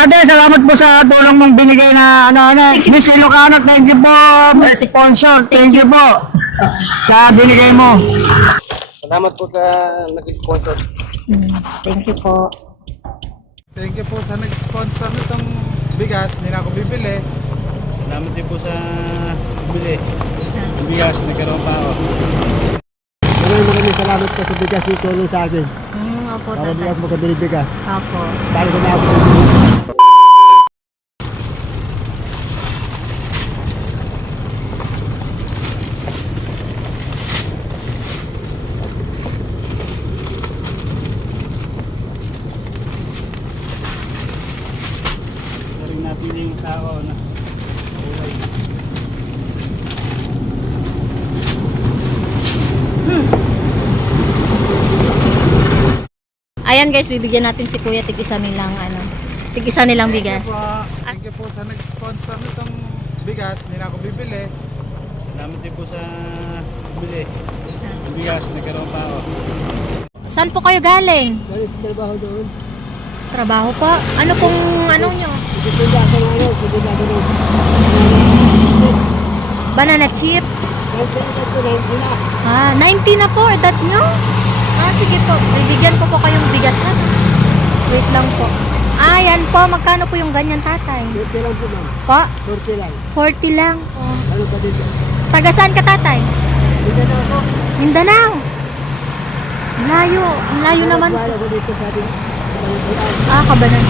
ate, salamat po sa tulong mong binigay na Miss Ilocano, thank you po. Sponsor, thank you po sa binigay mo. Salamat po sa nag-sponsor. Thank you po. Thank you po sa nag-sponsor nitong bigas, hindi na ako bibili. Salamat din po sa bili. Bigas, nagkaroon pa ako. Maraming salamat po sa bigas yung tulong sa akin. Opo, Para tatay. bigas makabili bigas. Opo. Dahil ko na ako. Ring napili yung sao na kulay. Ayan guys, bibigyan natin si Kuya tig-isa nilang tig-isa nilang bigas. Thank you po sa nag-sponsor nitong bigas, hindi na ako bibili. Salamat din po sa bili. Bigas, nagkaroon pa ako. Saan po kayo galing? Dahil sa trabaho doon. Trabaho po? Ano pong ano nyo? Hindi ako ngayon, hindi ako doon. Banana chips? Ah, 90 na po, edad nyo? Ah, sige po. Bibigyan ko po kayong bigas na. Wait lang po. Ah, yan po. Magkano po yung ganyan, tatay? 40 lang po ma'am. Po? 40 lang. 40 lang. Oh. Ano pa dito? Taga saan ka, tatay? Hindi na ako. Mindanao. Ang layo. Ang layo naman. Wala ko dito sa ating Ah, kabanan.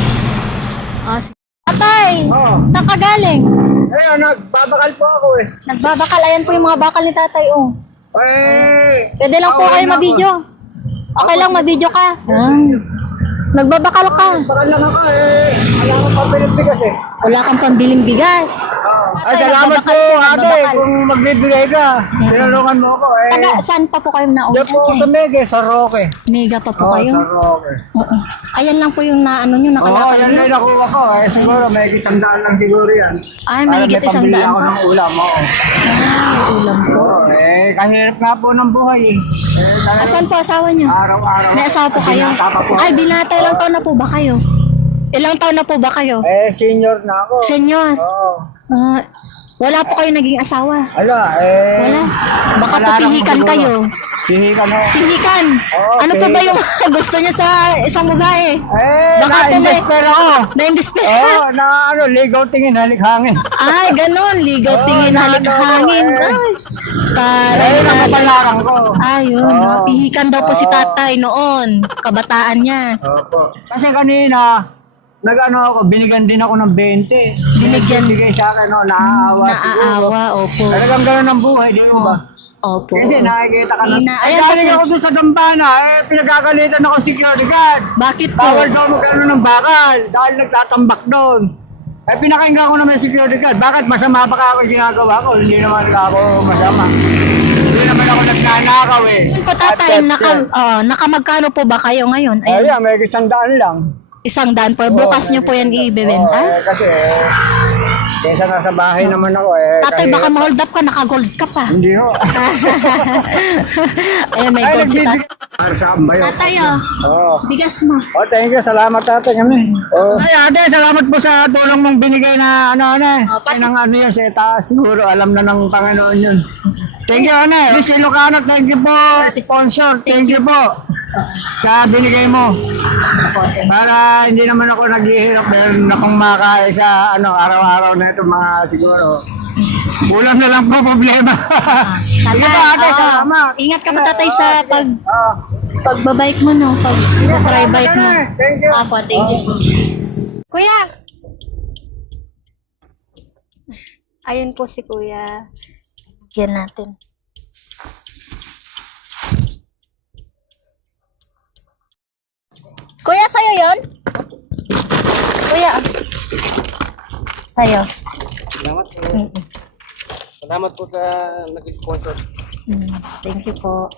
Ah, sige. Tatay! Oo. Saan ka galing? Ayun, nagbabakal po ako eh. Nagbabakal. Ayan po yung mga bakal ni tatay, oh. Pwede lang po Okay kayo na mabidyo. Okay lang, mabidyo ka. Ah. Nagbabakal ka. Bakal lang ako eh. Wala akong pabilis eh. Wala kang pambiling bigas. Ay, salamat po nagbabakal siya, ate nagbabakal. kung magbibigay ka. Tinulungan mo ako eh. Taga, saan pa po kayo nauna? Diyan po sa Mege, sa Roque. Mega pa po Oo, kayo? sa Roque. Oo. Ayan lang po yung naano nyo, Oo, nakalakal yan nyo. na nakuha ko eh. Siguro may kitandaan lang siguro yan. Ay, may higit isang pambili daan ako pa. ng ulam, oo. Ay, ulam po. Oo, eh, kahirap nga po ng buhay eh. Talagang Asan po asawa nyo? araw-araw. May asawa po kayo? Binata pa po. Ay, binata. Ilang taon na po ba kayo? Ilang taon na po ba kayo? Senior na ako. Senyor. Oo. Ah, wala po kayo naging asawa? Ala, Wala. Baka po wala na pihikan siguro. kayo. Pihikan mo. Pihikan? Oo, Ano po ba pihikan. yung gusto nyo sa isang babae? Baka Na-invest tuloy. pero ako. Na-imbis Oo, na ligaw tingin, halik hangin. Ay, ganon. Ligaw Oo, tingin, halik naano, hangin. eh. Ay, Ayun ang kapalaran ko. Ayun, Oo. napihikan daw po si Oo. tatay noon. Kabataan niya. Opo. Kasi kanina, ako, binigyan din ako ng 20. Binigyan. Bigay sa akin, no, naaawa siguro. Naaawa, opo. Talagang gano'n ang buhay, di mo ba? Opo. Kasi nakikita ka na. Ay, Ayan galing po, ako dun sa Dambana, pinagkakalitan ako security guard. bakit po? Bawal daw magkano ng bakal dahil nagtatambak doon. Pinakinggan ko naman yung security guard. Bakit masama pa ka ako ginagawa ko? Hindi naman ako masama. Hindi naman ako nagnanakaw eh. Yun po tatay, nakamagkano po ba kayo ngayon? Ayun, Ay, may isandaan lang. 100 po. Bukas nyo po yan ibebenta? Kasi kesa nasa bahay naman ako Tatay, kahirap. baka ma-hold up ka, naka-gold ka pa. Hindi ho. Ayun, may gold si tatay. Para sa ambayo. Tatay, oh. Oo. Bigas mo. Oh, thank you. Salamat ate kami. Oh. Ay, ate, salamat po sa tulong mong binigay na pati- ng yan sa itaas. Siguro alam na ng Panginoon yun. Thank you, ane. Miss Ilocano, thank you po. Sponsor, thank you po sa binigay mo. Para hindi naman ako naghihirap. Meron akong makain sa araw-araw na ito mga siguro. Kulang na lang po problema. Sige ba, ate, salamat. Ingat ka pa tatay sa Oh. pagbabike mo, no? Pag-try bike mo. Thank you. Apo, thank you. Kuya! Ayun po si Kuya. Bigyan natin. Kuya, sa'yo yon? Kuya. Sa'yo. Salamat po. Mm. Salamat po sa nag-sponsor. Thank you po.